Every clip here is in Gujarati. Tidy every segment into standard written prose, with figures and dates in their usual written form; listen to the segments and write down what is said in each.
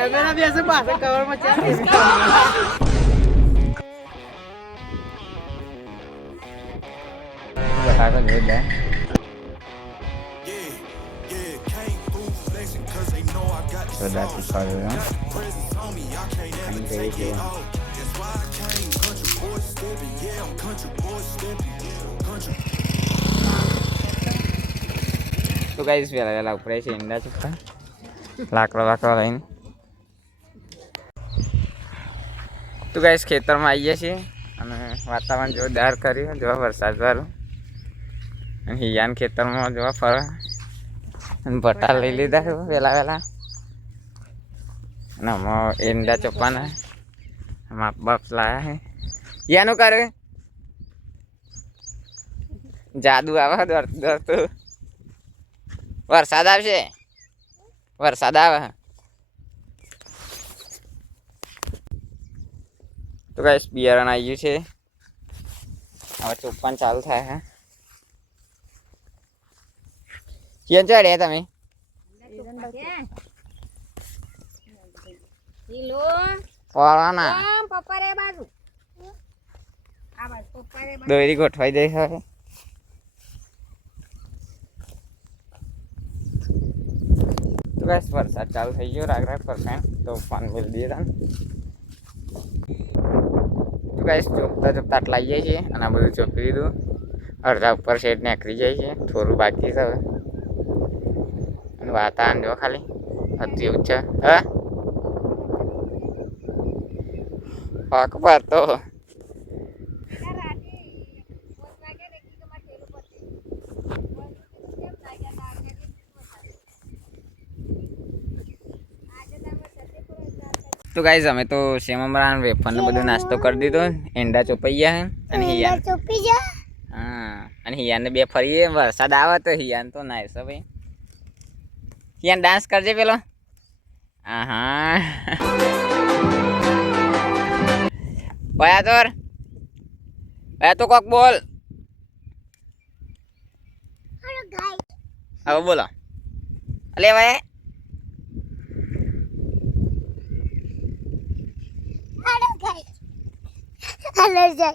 કેમેરા બી હશે પાછળ કવરમાં ચાલે બટાકા જોઈ દે સોડા શીખવાડ્યું તો ગાઈસ વેલા ઉપર છે ઈંડા ચૂપા લાકડો લઈને તો ગાઈસ ખેતરમાં આવીએ છીએ અને વાતાવરણ જોરદાર કર્યું જોવા વરસાદ વાળું અને હિયાન ખેતરમાં જોવા ફરવા અને બટા લઈ લીધા વેલા અને આમાં ઈંડા ચોપાના માપ બાપ લાયા હે યાનું કરે જાદુ આવે દોડતું વરસાદ આવશે વરસાદ આવે તો ગાઈસ બિયારણ આવી ગયું છે હવે ચોપ્પાન ચાલુ થાય હે ક્યાં ચડ્યા તમે દોરી ગોઠવાઈ જાય હવે તો ગાઈસ વરસાદ ચાલુ થઈ ગયો રાગ પરસેન્ટ તો ફોન મેળ દઈએ તા તો ગાઈસ ચોપતા આટલા આવીએ છીએ અને આ બધું ચોપી દીધું અડધા ઉપર શેડ નીકળી જાય છે થોડું બાકી છે હવે અને વાતાવરણ જો ખાલી અતિ ઉચ્ચ હા પાક પાતો તો ગાઈસ અમે તો સેમમરાન વેફર ને બધું નાસ્તો કરી દીધો ઈંડા ચોપાઈ ગયા અને હિયાન ચોપી જા હા અને હિયાન ને બે ફરીએ વરસાદ આવે તો હિયાન તો નાઈસ ભાઈ હિયાન ડાન્સ કરજે પેલો આહા ભયા તો કોક બોલ હેલો ગાઈસ હવે બોલો અલે ભાઈ હેલો જય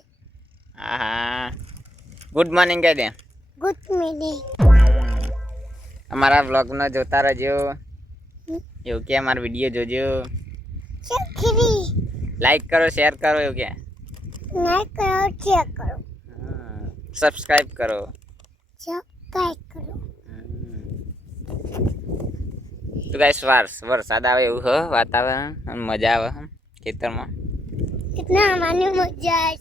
હા ગુડ મોર્નિંગ કહી દે ગુડ મોર્નિંગ અમારા વ્લોગ નો જોતા રહેજો એવું કે અમારા વિડીયો જોજો લાઈક કરો શેર કરો એવું કે લાઈક કરો શેર કરો સબસ્ક્રાઇબ કરો તો ગાઈસ વરસાદ આવે એવું હો વાતાવરણ અને મજા આવે ખેતરમાં कितना हमारी मजा है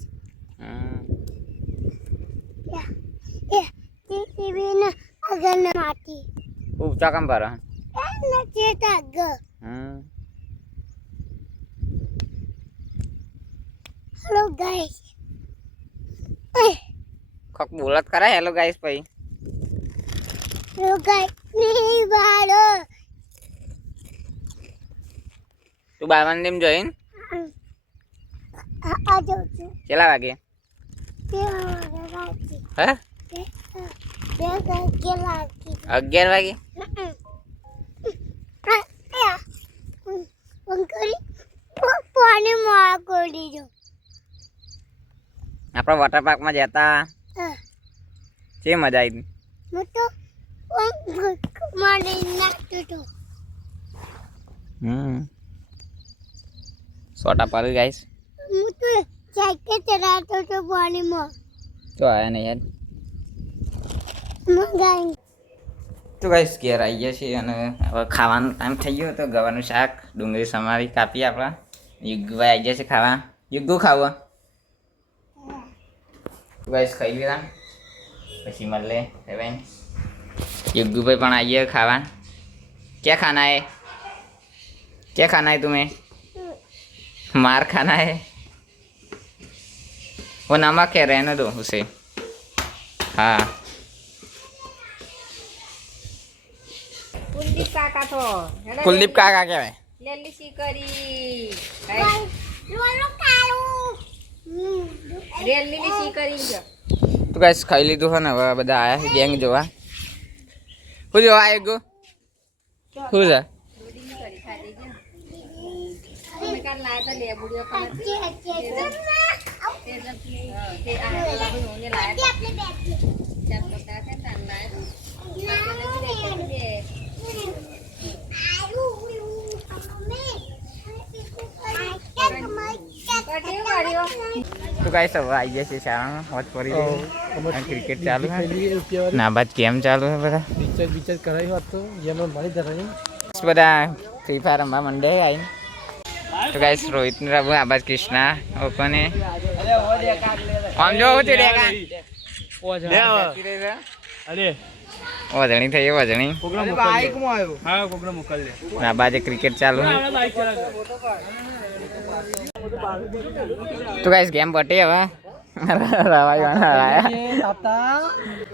टीवी ना अगर ना माटी ऊंचा कम पर ना चेता ग हेलो गाइस खक बोलत करा हेलो गाइस भाई हेलो गाइस नहीं बारो तू बावन दिन જોઈન आ जाओ चला वागे हाँ 11 વાગે આપણે વોટર પાર્ક માં જતા છે મજા આવી સોટા પાડી ગાઈસ साइकिल चलाता तो पानी में तो आया नहीं यार मंगाएंगे तो गाइस ઘેર આવી ગયા છે અને હવે ખાવાનો ટાઈમ થઈ ગયો તો ગવાનું શાક ડુંગળી સમારી કાપી આપણા યુગભાઈ આવી ગયા છે ખાવા યુગુ ખાવા તો ગાઈસ ખાઈ લીધા પછી મળે સેવન યુગભાઈ પણ આવી ગયા ખાવા क्या खाना है क्या खाना है तुम्हें मार खाना है वो नमक है रहने दो उसे हाँ कुलदीप काका तो कुलदीप काका क्या है लेली सी करी रेली सी करी तो गाइस खाई लीधું હે ને હવે બધા આયા છે ગેંગ જોવા હું જોવા આવ્યો ગો હું છે તમે કાલ લાયા તા લેબુડીઓ પર તે આ લોકોને લાયા ચાર પતા છે તાન તો ગાઈસ હવે આવી ગયા છે શાળામાં હોત પડી ગઈ ક્રિકેટ ચાલુ છે ના બાદ કેમ ચાલુ છે બધા બીચર કરાયું હોત તો જેમાં મળી ધરાયું બધા ફ્રી ફાયર રમવા મંડે આવીને તો ગાઈસ રોહિત ને રબુ આ બાદ કૃષ્ણા ઓકોને આમ જો હું ડેકા અરે વજણી થઈ વજણી બાઈક માં આવ્યો હા કોકને મોકલ દે આ બાજુ ક્રિકેટ ચાલુ તો ગાઈસ ગેમ પટી હવે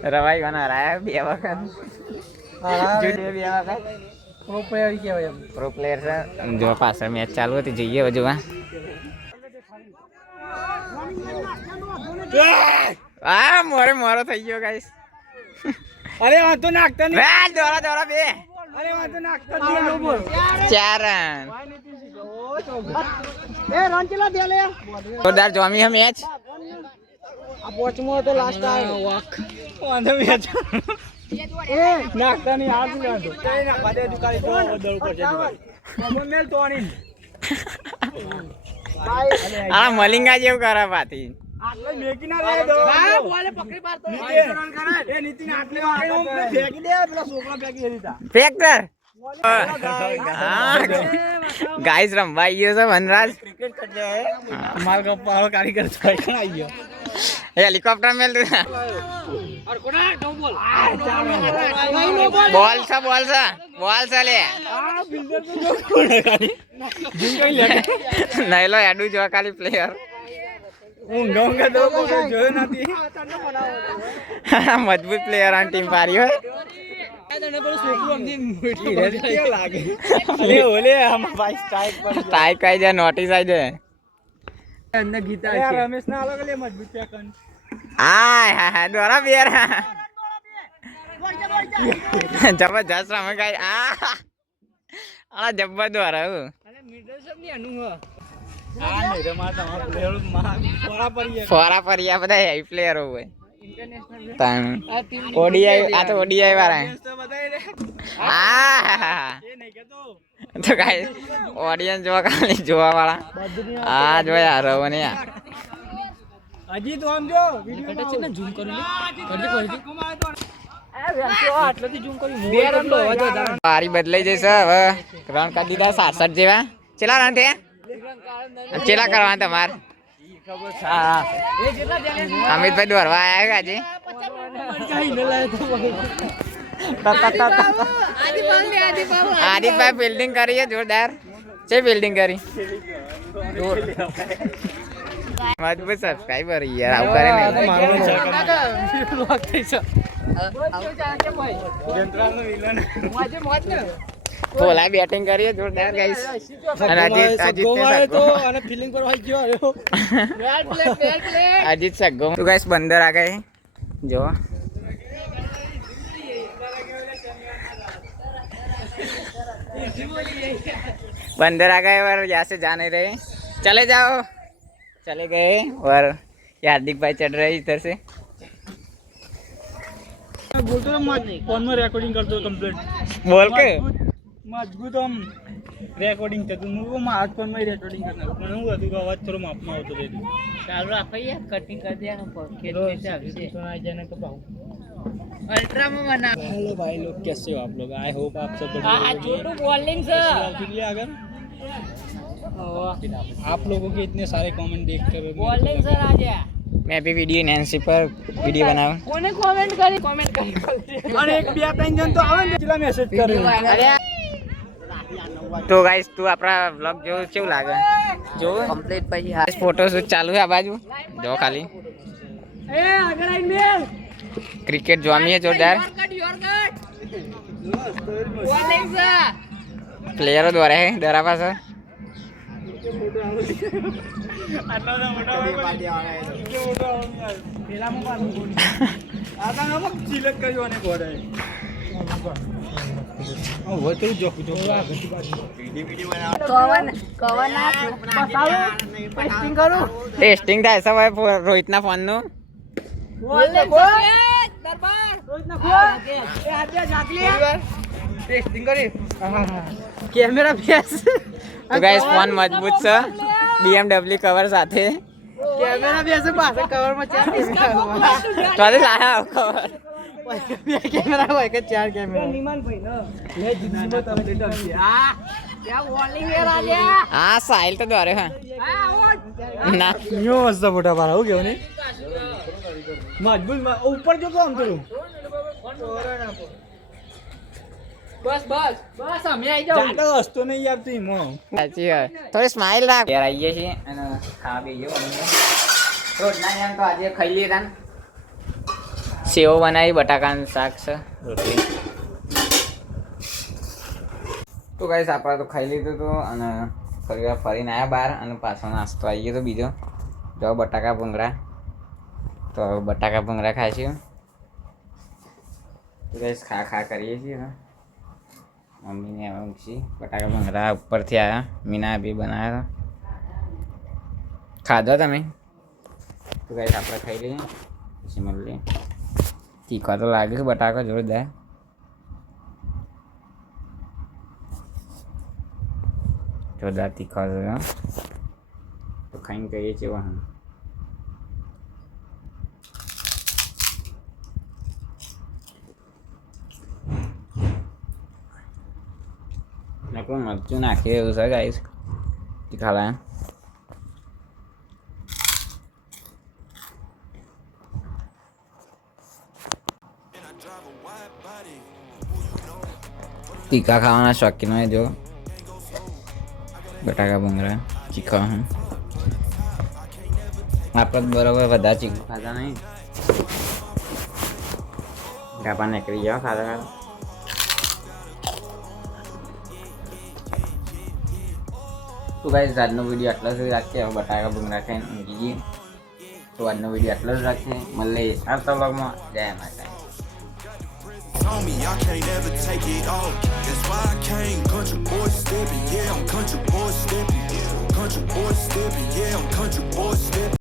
રવાઈ વાના હરાયા બે વખત પ્રો પ્લેયર છે જો પાછળ મેચ ચાલુ હતી જઈએ હવે જોવા આ મોરો થઈ ગયો ગાઈસ અરે વાંધો નાખતા નહીં દોરા બે અરે વાંધો નાખતા નહીં 4 રન એ રન ચલા દે લે જોરદાર જોમી હે મેચ આ પોચમો તો લાસ્ટ આયો વાંધો મેચ એ નાખતા નહીં આ જ વાંધો એ ના બાદે દુકાળી તો દળ ઉપર છે અમન મેલ તો આની આ મલિંગા જેવું કરે પાતી આટલે મેકી ના રે દો હા બોલે પકડી પાડતો રન કરે એ નીતિન આટલે વાગે હું ફેંકી દે પેલા છોકરા ફેંકી દીધા ફેક્ટર ગાઈસ રમવાઈ ગયો છે વનરાજ ક્રિકેટ કરજે માર ગપ્પા કારીગર છોકરા આવી ગયો હેલિકોપ્ટર મેલ દે और कोना नो बोल બોલ છે લે આ બિલ્ડર તો જો કોણે કાઢી જીમ કઈ લે નહીં લો એડુ જો ખાલી પ્લેયર ઊંઘ તો કોઈ જોયો નથી મજબૂત પ્લેયર આ ટીમ પારી હોય તને પેલું છોકરું અમથી એટલી લાગે અરે ઓલે હમ ભાઈ સ્ટ્રાઇક પર સ્ટ્રાઇક આવી જાય નોટિસ આવી જાય અંદર ગીતા છે રમેશ ના અલગ લે મજબૂત પેકન હા દોરા બેર જબરજસ્ત રમે ગાઈ આ જબ્બર દોરા અરે મિડલ સબ ની અનુ આ ને રમા તમાર પ્લેયર ફોરા પરિયા બધા હેવી પ્લેયર હોય ઇન્ટરનેશનલ ઓડીઆઈ આ તો ઓડીઆઈ વાળા તો ગાઈ ઓડિયન્સ જોવા ખાલી જોવા વાળા આ જોયા રહો ને હજી તો આમ જો વિડિયો છે ને ઝૂમ કરી લે આટલાથી ઝૂમ કરી પારી બદલાઈ જશે હવે રન કરી દીધા 67 જેવા ચેલા રન થયા ચેલા કરવાના તમાર અમિતભાઈ દોરવા આવ્યા આજે આદિતભાઈ ફિલ્ડિંગ કરી જોરદાર છે ફિલ્ડિંગ કરી મજબૂત સબસ્ક્રાઇબર યાર આવું કરે નહીં બોલા બેટિંગ કરીએ જોરદાર ગાઈસ અને અને ફિલિંગ પર વાઈ ગયો અજીત સગ્ગો તો ગાઈસ બંદર આ ગए જો बंदर आ गए और यहाँ से जा नहीं रहे चले जाओ चले गए और ये हार्दिक भाई चढ़ रहे इधर से बोलते तो फोन में रिकॉर्डिंग कर दो कंप्लीट बोल के मजबूत हम રેકોર્ડિંગ થતું હું મારા ફોન માં રેકોર્ડિંગ કરનાર પણ હું હતું કે અવાજ થોડો માપમાં આવતો રહેતો ચાલુ રાખો યાર કટિંગ કરી દે ખેત में આવી છે तो आ जाने को पाऊं अल्ट्रा में बना हेलो भाई लोग कैसे हो आप लोग आई होप आप सब आ छोटू बॉलिंग से बढ़िया अगर आप लोगों के इतने सारे कमेंट देखकर बॉलिंग सर आ जा मैं भी वीडियो नैन्सी पर वीडियो बनाऊं કોને કમેન્ટ કરી और एक भी आप इंजन तो आवे चला मैसेज कर अरे तो गाइस तू अपना व्लॉग जो केવું લાગે જો કમ્પ્લીટ પછી હા फोटो शूट चालू है आ बाजू जो खाली ए अगर आई मेल क्रिकेट જોમી है जोरदार बॉलिंग से પ્લેયરો દ્વારા है દરા પાસે આટલા મોટા પેલામાં પાછું આતા નામ સિલેક્ટ કર્યો અને ગોડાય ટેસ્ટિંગ થાય છે ભાઈ રોહિતના ફોનનું. કેમેરા ફેસ તો ગાઈસ ફોન મજબૂત છે BMW કવર સાથે. કેમેરા ફેસ પાછળ કવર માં ચાર તો આજે લાયા કવર. બે કેમેરા હોય કે ચાર કેમેરા નિમાન ભાઈ લે જીતમાં તમે ડરશે આ क्या वॉलिंग है राजा હા સાહિલ તો દોરે હા ના યો મસ્ત ફોટા પાડા હું કેવું ને મજબૂત ઉપર જો કોમ કરું બસ અમે આવી જાવ જાતો હસતો નહીં યાર તું મો સાચી વાત થોડી સ્માઈલ રાખ યાર આવીએ છીએ અને ખાવા બેહીએ રોજના જેમ તો આજે ખાઈ લીધા ને સેવ બનાવી બટાકાનું શાક છે રોટલી. તો ગાઈસ આપણે તો ખાઈ લીધું હતું અને ફરી વાર ફરીને આવ્યા બહાર અને પાછો નાસ્તો આવી ગયો તો બીજો જો બટાકા ભૂંગળા. તો બટાકા ભૂંગળા ખાઈશું. તો ગાઈસ ખા કરીએ છીએ મમ્મીને ઊંઘી બટાકા ભૂંગળા ઉપરથી આવ્યા મીના બી બનાવ્યા ખાધો તમે. તો ગાઈસ આપણે ખાઈ લઈએ પછી મળીએ. તીખા તો લાગે છે બટાકા જોરદાર. જોરદાર તીખા છે તો ખાઈને કહીએ છીએ વાહન. આપણે મરચું નાખીએ એવું છે ગાઈસ તીખા લાયા. તીખા ખાવાના શોખીન હોય જો બટાકા ભૂંગળા ચીખા હું આપણે બરોબર વધારે ચીખું ખાતા નહીં ગાપા નીકળી જાઓ ખાતા. તો ગાઈસ આજનો વિડીયો આટલો જ રાખીએ. હવે બટાકા ભૂંગળા ખાઈને ઊંઘી જઈએ. તો આજનો વિડીયો આટલો જ રાખીએ. મળીએ આવતા વ્લોગમાં. જય માતા. Told me I can't ever take it off. That's why I came country boy stepping. Yeah, I'm country boy stepping. Country boy stepping. Yeah, I'm country boy stepping.